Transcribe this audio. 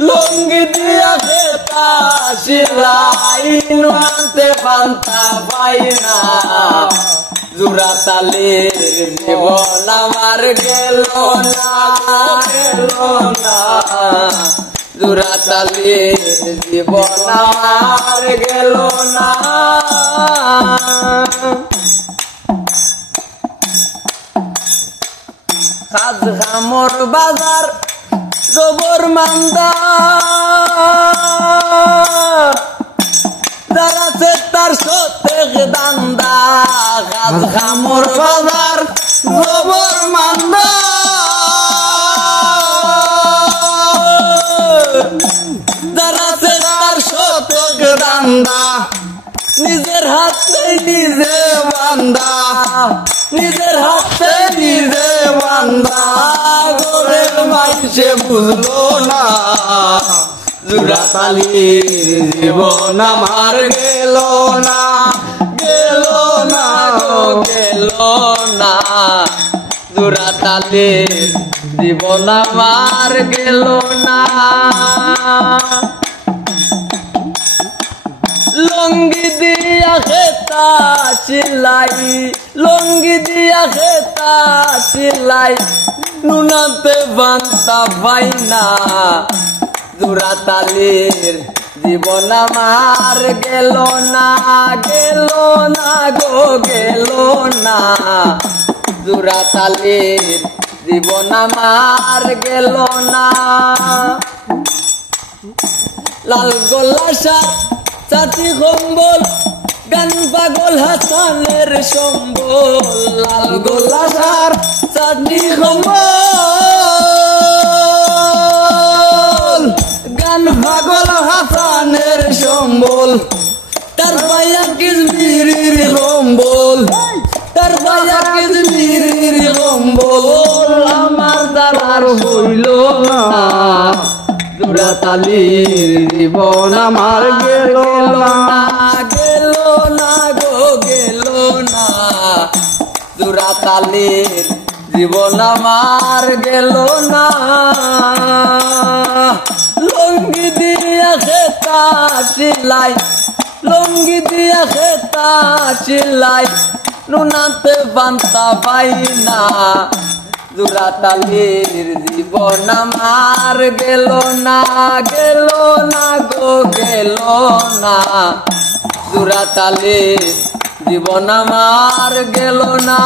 লুঙ্গি দিয়া খেতা সিলাই নুনাতে পান্তা পাই না জোড়া তালের জীবন আমার গেল না জোড়া তালের জীবন আমার গেল না কাজ কামর বাজার জবর মান্দা যারা সে তার সতেক দান্দা কাজ কামর বাজার জবর মান্দা যারা সে তার সতেক দান্দা নিজের হাতে নিজে বান্দা নিজের হাতে নিজে বান্দা গোরের মাইসে বুঝলো না জোড়া তালির জীবন আমার গেল না গেল না গেল না জোড়া তালির জীবন আমার গেল না লুঙ্গি দিয়া খেতা সিলাই লুঙ্গি দিয়া খেতা সিলাই নুনাতে বান্তা পাই না জোড়া তালের জীবন আমার গেল না গেল না গো গেল না জোড়া তালের জীবন আমার গেল না লাল গোল্লা চাটি কম্বল গান পাগল হাসানের সম্বল লাল গোলা সার চাটি কম্বল গান পাগল হাসানের সম্বল তার পায়া কিজমিরির কম্বল তার পায়া কিজমিরির কম্বল আমার দ্বারার হইল না জোড়া তালির জীবন আমার গেল না গেল না গো গেল না জোড়া তালির জীবন আমার গেল না লুঙ্গি দিয়া খেতা সিলাই লুঙ্গি দিয়া খেতা সিলাই নুনাতে বান্তা পাই না জোড়া তালির জীবন আমার গেল না গেল না গো গেল না জোড়া তালির জীবন আমার গেল না।